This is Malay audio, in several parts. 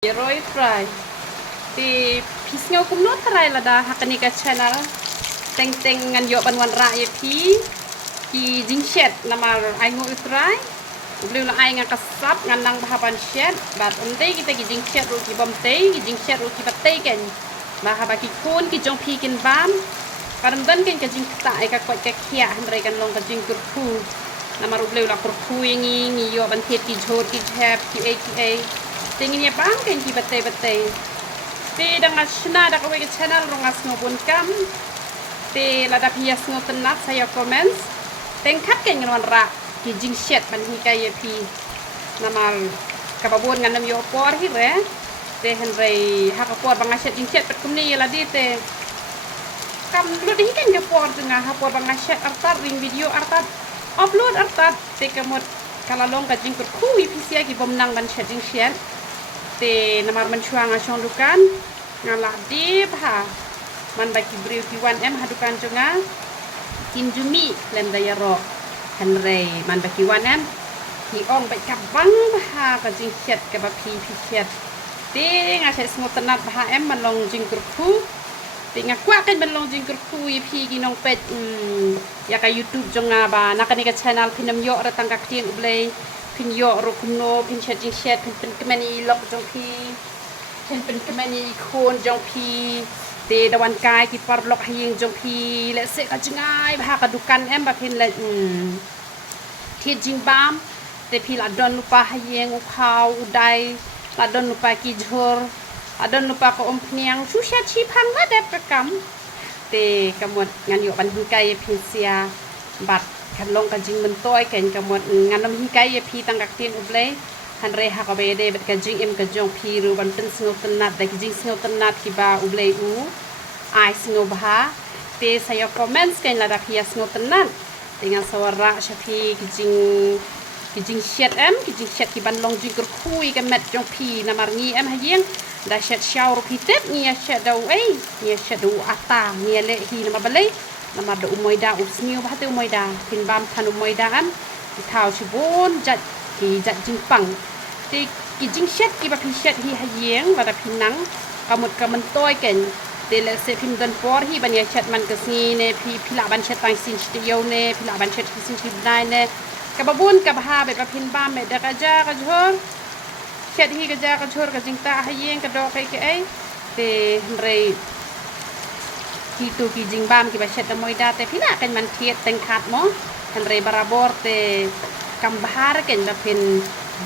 Roy fry ti pisngaw kum no try la da hakani ka channel teng teng ngan yo ban wan ra ye ki jing shet namar ai ngo try beliau la ai ngan kasap ngan nang bahaban shet bat onte kita ki jing shet ru ki bom te ki jing shet ru ki patay ken bahaba ki kun ki jong pi kin bam kadam dan ken ka jing ta ai ka kwat ka khia han re kan long ka jing kur khu namar beliau la kur khu ngi yo ban tet ki jhot ki thap ki a tingin niya bang kan ki batay te dengan sena da kawe channel rongas ngobun kam te lada pias ngo tenat saya comments tengkat kan ngon ra ki jing shet ban hi kay pi namal kababon ngan nam yo por hi re te hen re ha ka por bang shet jing shet pat kumni la di te kam lu di kan yo por tengah ha por bang shet artat ring video artat upload artat te kamot kalalong ka jing ku pi sia ki bom nang ban shet jing shet te namar mencuang asong dukan ngalah di ha man baki briu ki 1M hadukan junga kinjumi lem daya ro henry man baki 1M ki ong bai kabang ha ka jing chet ka ba pi chet te nga se smot tenat ha em man long jing kurku te nga kwa kan man long jing kurku yi pi ki nong pet ya ka YouTube junga ba nakani ka channel pinam yo ra tangka tieng ublei pin yo ro kumno pin chet jing chet pin kemani lok jong pi pin kemani khon jong pi te dawan kai ki par lok hing jong pi le se ka jingai ba ka dukan em ba pin le thi jing bam te pi la don lupa hing u khau u dai la don lupa ki jhor adon lupa ko om pniang su sha chi phang la de prakam te kamot ngan yo ban kai pin sia bat kan long ka jing men toy ken kamot nganam hi kai ye pi tang kak tin uble han re ha ka be de bet ka jing em ka jong pi ru ban pen sngo tenat da jing sngo tenat ki ba uble u ai sngo ba te saya comments ken la da pia sngo tenat dengan suara syafi ki jing shet em ki jing shet ki ban long jing kur khui ka met jong pi namar ni em ha yeng da shet shaw ru pi tep ni shet da ei ni shet du ata ni le hi namar balai nama da umoy da usniu bahate umoy da pin bam than umoy da an thao chibon jat jing pang ti ki jing shet ki ba phi shet hi hayeng wa da pin nang kamut kamen toy ken te le se pin don por hi ban ya chat man ka si ne phi la ban chat tang sin studio ne phi la ban chat sin chi dai ne ka babun ka ba be ba pin bam me da ka ja ka jhor chat hi ka ja ka jhor ka jing ta hayeng ka do kai ke ai te re tu ki jing bam ki ba shet moy da te pina kan man thiet teng khat mo kan re barabor te kam bahar ken da pin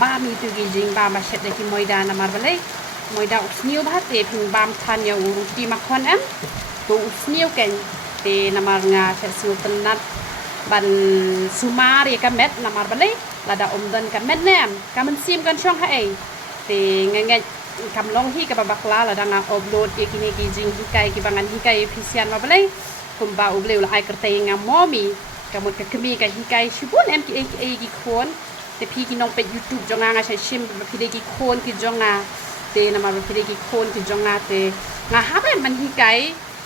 bam tu ki jing bam ba shet de ki moy da na mar bale moy da usniu ba te pin bam than ya uru ti ma khon em tu usniu ken te na mar nga se su tenat ban sumar ya ka met na mar bale la da dan ka met nem ka man sim kan chong ha ai te ngai kam long hi ka babakla la danga upload e kini ki jing hikai ki bangan hikai pisian ma balai kumba ubleu la ai kerte nga momi kamut ka kemi ka hikai shibun em ki ki khon te pi ki nong pe YouTube jonga nga sai shim ba pide ki khon ki jonga te na ma ba pide ki khon ki jonga te nga habe man hikai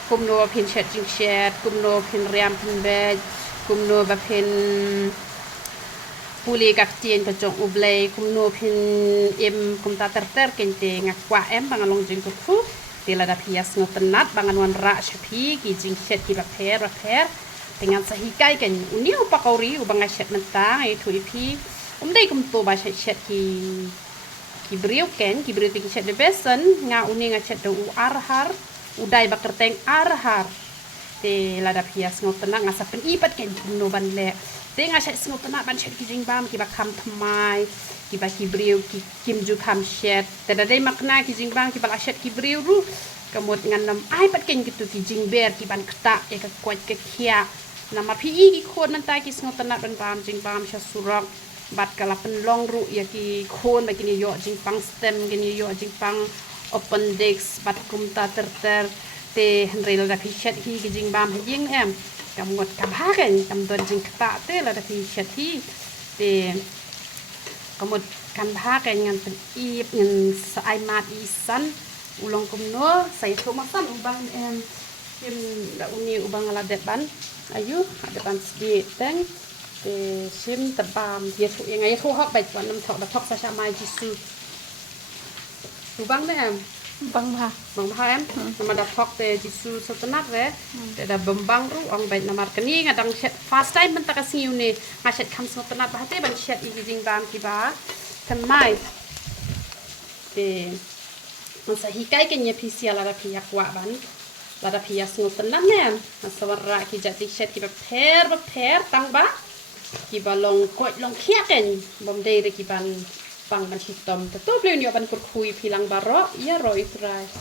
kumno pin chat jing chat kumno pin riam pin be kumno ba pin puli kak tien ka jong ublei kumno pin em kum ta ter kente ngakwa em bangalong jing ku te la da pias ngo tenat bangan wan ra shapi ki jing shet ki ba pher dengan sahikai ken uni upa kauri ubang shet mentang ai thu ipi dei kum to ba shet ki briu ken ki briu ki shet de besen nga uni nga shet do arhar udai ba kerteng arhar te la da pias ngo tenat nga sapen ipat ken no ban le tenga shet sngo tana ban shet ki jing bam ki ba kham thamai ki ba ki briu ki kim ju kham shet te da dei makna ki jing bam ki ba shet ki briu ru kamot nganam ai pat ken ki tu ki jing ber ki ban kta e ka kwat ka khia na ma phi ki khon man ta ki sngo tana ban bam jing bam sha surak bat kala pen long ru ya ki khon ba ki ni yo jing pang stem ki ni yo jing pang appendix bat kum ta ter te henry la phi shet hi ki jing bam ying em kamot kabagen kam don jing kata te la da pi chati te kamot kan bagen ngan pen ip ngan sai mat isan ulong kumno sai thomasan ubang em kim da uni ubang ala depan ayu depan sedikit teng te sim tebam dia thu yang ai thu hok bai kwan nam thok da thok sa mai jisu Lubang deh em. Bang ba. Bang em. Nama dah thok te jisu setenat ve. Te dah bembang ru ong baik namar keni ngadang chat fast time bentar kasih une. Ngashet kam setenat bahate ban chat i jing bam kiba. Temai. Masa hikai kenya pisia lada pia kwa ban. Lada pia setenat nem. Masa warra ki jati chat kiba per tang ba. Kiba long koi long kia ken. Bom dei re kiban bang ban hitom. Tetu beliau ban kurkui pilang baro. Ya roi trai.